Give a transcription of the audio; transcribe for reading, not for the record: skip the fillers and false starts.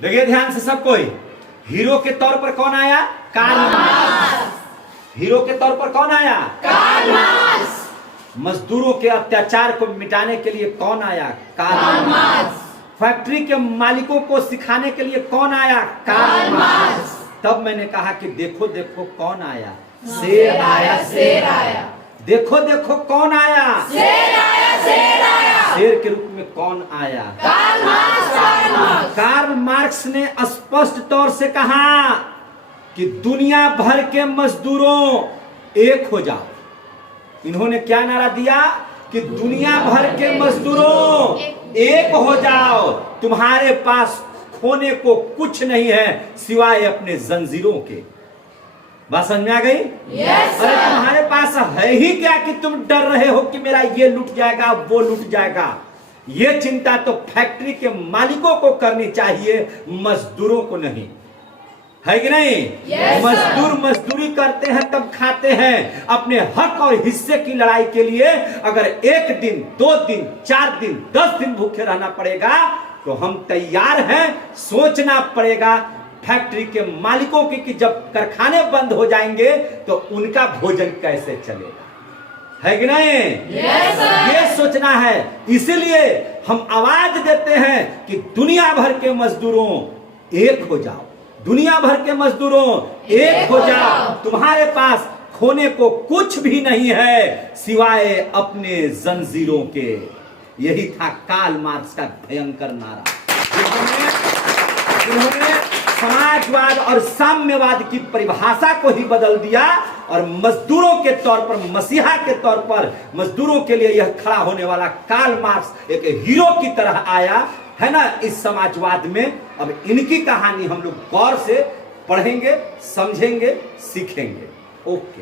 देखिए ध्यान से सब कोई, हीरो के तौर पर कौन आया? Karl marks. हीरो के तौर पर कौन आया? Karl Marx. मजदूरों के अत्याचार को मिटाने के लिए कौन आया? Karl marks. फैक्ट्री के मालिकों को सिखाने के लिए कौन आया? Karl Marx. तब मैंने कहा कि देखो देखो कौन आया? शेर आया, शेर आया। देखो देखो कौन आया? शेर आया, शेर आया। शेर के रूप में कौन आया? Karl Marx, Karl Marx. Karl Marx ने स्पष्ट तौर से कहा कि दुनिया भर के मजदूरों एक हो जाओ। इन्होंने क्या नारा दिया कि दुनिया भर के मजदूरों एक हो जाओ, तुम्हारे पास खोने को कुछ नहीं है सिवाय अपने जंजीरों के। बात समझ में आ गई? यस अरे तुम्हारे पास है ही क्या कि तुम डर रहे हो कि मेरा ये लूट जाएगा, वो लूट जाएगा। ये चिंता तो फैक्ट्री के मालिकों को करनी चाहिए, मजदूरों को नहीं, है कि नहीं? Yes, मजदूर मजदूरी करते हैं तब खाते हैं। अपने हक और हिस्से की लड़ाई के लिए अगर 1 दिन, 2 दिन, 4 दिन, 10 दिन भूखे रहना पड़ेगा तो हम तैयार हैं। सोचना पड़ेगा फैक्ट्री के मालिकों की कि जब कारखाने बंद हो जाएंगे तो उनका भोजन कैसे चलेगा, है कि नहीं? Yes, sir. ये सोचना है। इसीलिए हम आवाज देते हैं कि दुनिया भर के मजदूरों एक हो जाओ, दुनिया भर के मजदूरों एक हो जाओ, तुम्हारे पास खोने को कुछ भी नहीं है सिवाय अपने जंजीरों के। यही था कार्ल मार्क्स का भयंकर नारा। इन्होंने समाजवाद और साम्यवाद की परिभाषा को ही बदल दिया और मजदूरों के तौर पर, मसीहा के तौर पर मजदूरों के लिए यह खड़ा होने वाला कार्ल मार्क्स एक हीरो की तरह आया, है ना, इस समाजवाद में। अब इनकी कहानी हम लोग गौर से पढ़ेंगे, समझेंगे, सीखेंगे। ओके।